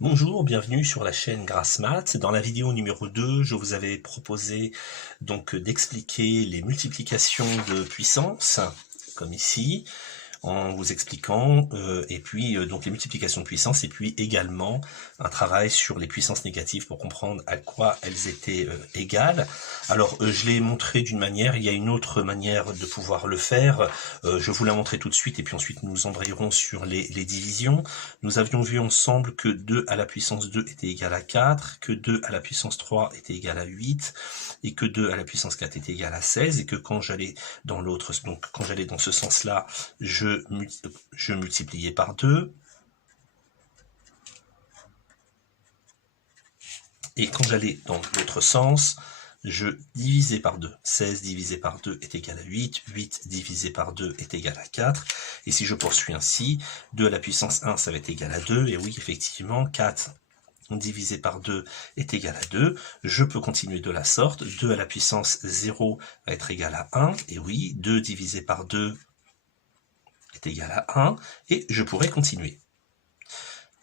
Bonjour, bienvenue sur la chaîne Grasse Maths. Dans la vidéo numéro 2, je vous avais proposé donc d'expliquer les multiplications de puissance, comme ici, en vous expliquant, et puis donc les multiplications de puissance, et puis également un travail sur les puissances négatives pour comprendre à quoi elles étaient égales. Alors je l'ai montré d'une manière, il y a une autre manière de pouvoir le faire, je vous la montrerai tout de suite, et puis ensuite nous embrayerons sur les divisions. Nous avions vu ensemble que 2 à la puissance 2 était égal à 4, que 2 à la puissance 3 était égal à 8, et que 2 à la puissance 4 était égal à 16, et que quand j'allais dans l'autre, donc quand j'allais dans ce sens-là, je multipliais par 2, et quand j'allais dans l'autre sens, je divisais par 2. 16 divisé par 2 est égal à 8, 8 divisé par 2 est égal à 4, et si je poursuis ainsi, 2 à la puissance 1, ça va être égal à 2, et oui, effectivement, 4 divisé par 2 est égal à 2, je peux continuer de la sorte, 2 à la puissance 0 va être égal à 1, et oui, 2 divisé par 2 est égal à 1, et je pourrais continuer.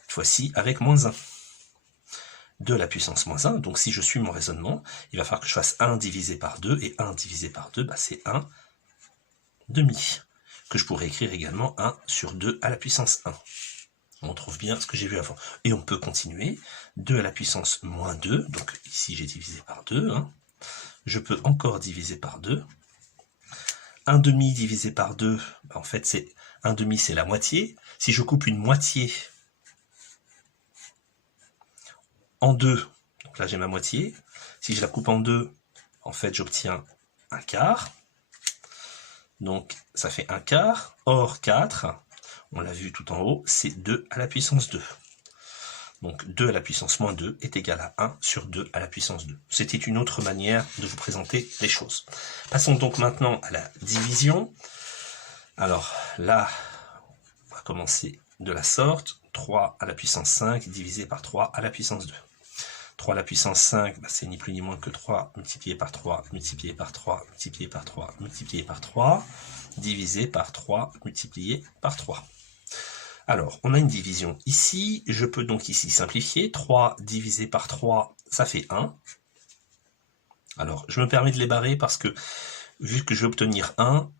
Cette fois-ci avec moins 1. 2 à la puissance moins 1, donc si je suis mon raisonnement, il va falloir que je fasse 1 divisé par 2, et 1 divisé par 2, bah c'est 1 demi, que je pourrais écrire également 1 sur 2 à la puissance 1. On trouve bien ce que j'ai vu avant. Et on peut continuer, 2 à la puissance moins 2, donc ici j'ai divisé par 2, je peux encore diviser par 2, 1 demi divisé par 2, bah en fait c'est 1 demi c'est la moitié, si je coupe une moitié en 2, donc là j'ai ma moitié, si je la coupe en 2, en fait j'obtiens un quart, donc ça fait un quart, or 4, on l'a vu tout en haut, c'est 2 à la puissance 2. Donc 2 à la puissance moins 2 est égal à 1 sur 2 à la puissance 2. C'était une autre manière de vous présenter les choses. Passons donc maintenant à la division. Alors là, on va commencer de la sorte. 3 à la puissance 5 divisé par 3 à la puissance 2. 3 à la puissance 5, bah, c'est ni plus ni moins que 3 multiplié par 3, multiplié par 3, multiplié par 3, multiplié par 3, divisé par 3, multiplié par 3. Alors, on a une division ici, je peux donc ici simplifier, 3 divisé par 3, ça fait 1. Alors, je me permets de les barrer parce que, vu que je vais obtenir 1,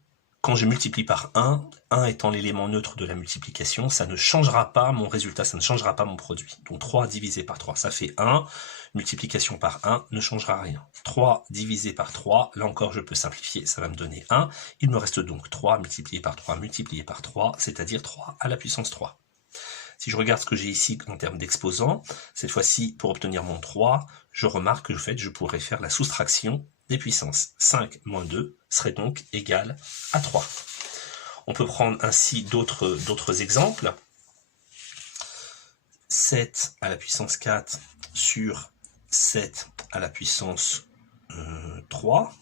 quand je multiplie par 1, 1 étant l'élément neutre de la multiplication, ça ne changera pas mon résultat, ça ne changera pas mon produit. Donc 3 divisé par 3, ça fait 1. Multiplication par 1 ne changera rien. 3 divisé par 3, là encore je peux simplifier, ça va me donner 1. Il me reste donc 3 multiplié par 3 multiplié par 3, c'est-à-dire 3 à la puissance 3. Si je regarde ce que j'ai ici en termes d'exposants, cette fois-ci, pour obtenir mon 3, je remarque que en fait, je pourrais faire la soustraction des puissances. 5 moins 2 serait donc égal à 3. On peut prendre ainsi d'autres exemples. 7 à la puissance 4 sur 7 à la puissance 3.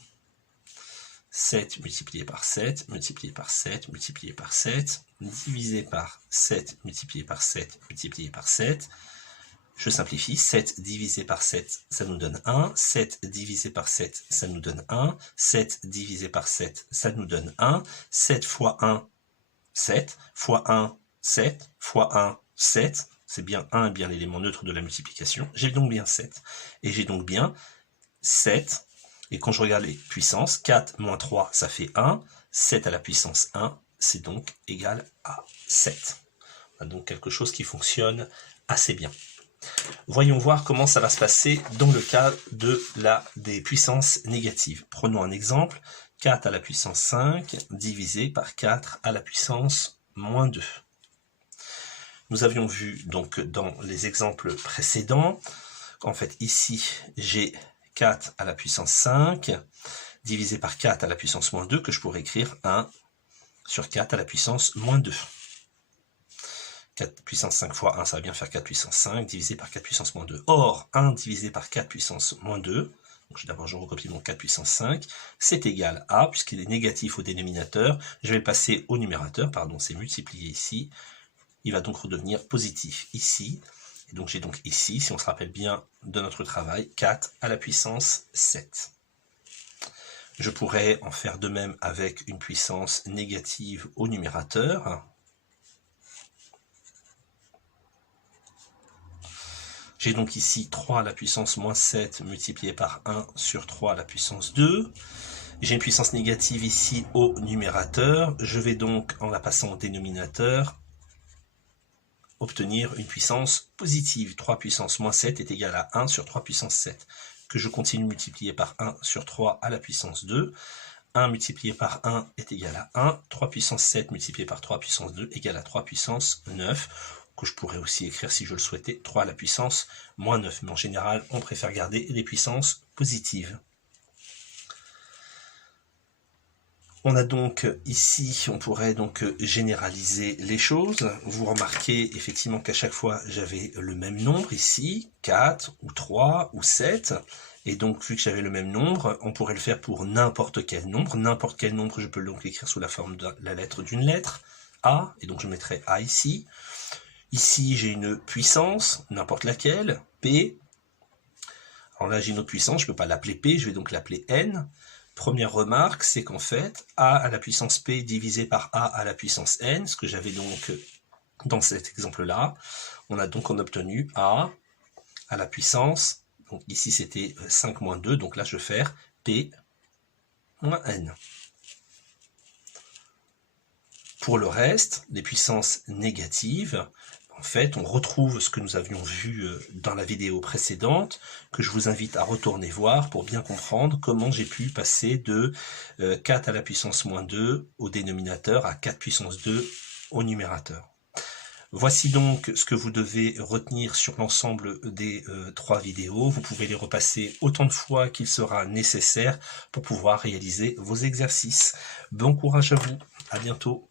7 multiplié par 7, multiplié par 7, multiplié par 7, divisé par 7, multiplié par 7, multiplié par 7. Je simplifie, 7 divisé par 7, ça nous donne 1, 7 divisé par 7, ça nous donne 1, 7 divisé par 7, ça nous donne 1, 7 fois 1, 7, fois 1, 7, fois 1, 7, c'est bien 1 est bien l'élément neutre de la multiplication, j'ai donc bien 7, et j'ai donc bien 7, et quand je regarde les puissances, 4 moins 3, ça fait 1, 7 à la puissance 1, c'est donc égal à 7. On a donc quelque chose qui fonctionne assez bien. Voyons voir comment ça va se passer dans le cas des puissances négatives. Prenons un exemple, 4 à la puissance 5 divisé par 4 à la puissance moins 2. Nous avions vu donc dans les exemples précédents, en fait ici j'ai 4 à la puissance 5 divisé par 4 à la puissance moins 2 que je pourrais écrire 1 sur 4 à la puissance moins 2. 4 puissance 5 fois 1, ça va bien faire 4 puissance 5, divisé par 4 puissance moins 2. Or, 1 divisé par 4 puissance moins 2, donc d'abord je recopie mon 4 puissance 5, c'est égal à, puisqu'il est négatif au dénominateur, je vais le passer au numérateur, pardon, c'est multiplié ici, il va donc redevenir positif ici, et donc j'ai donc ici, si on se rappelle bien de notre travail, 4 à la puissance 7. Je pourrais en faire de même avec une puissance négative au numérateur, J'ai donc ici 3 à la puissance moins 7 multiplié par 1 sur 3 à la puissance 2. J'ai une puissance négative ici au numérateur. Je vais donc, en la passant au dénominateur, obtenir une puissance positive. 3 puissance moins 7 est égal à 1 sur 3 puissance 7, que je continue de multiplier par 1 sur 3 à la puissance 2. 1 multiplié par 1 est égal à 1. 3 puissance 7 multiplié par 3 puissance 2 égale à 3 puissance 9, que je pourrais aussi écrire si je le souhaitais, 3 à la puissance moins 9. Mais en général, on préfère garder les puissances positives. On a donc ici, on pourrait donc généraliser les choses. Vous remarquez effectivement qu'à chaque fois, j'avais le même nombre ici, 4 ou 3 ou 7. Et donc, vu que j'avais le même nombre, on pourrait le faire pour n'importe quel nombre. N'importe quel nombre, je peux donc l'écrire sous la forme de la lettre d'une lettre, A, et donc je mettrai A ici. Ici, j'ai une puissance, n'importe laquelle, P. Alors là, j'ai une autre puissance, je ne peux pas l'appeler P, je vais donc l'appeler N. Première remarque, c'est qu'en fait, A à la puissance P divisé par A à la puissance N, ce que j'avais donc dans cet exemple-là, on a donc obtenu A à la puissance, donc ici c'était 5 moins 2, donc là je vais faire P moins N. Pour le reste, les puissances négatives, en fait, on retrouve ce que nous avions vu dans la vidéo précédente, que je vous invite à retourner voir pour bien comprendre comment j'ai pu passer de 4 à la puissance moins 2 au dénominateur à 4 puissance 2 au numérateur. Voici donc ce que vous devez retenir sur l'ensemble des 3 vidéos. Vous pouvez les repasser autant de fois qu'il sera nécessaire pour pouvoir réaliser vos exercices. Bon courage à vous, à bientôt.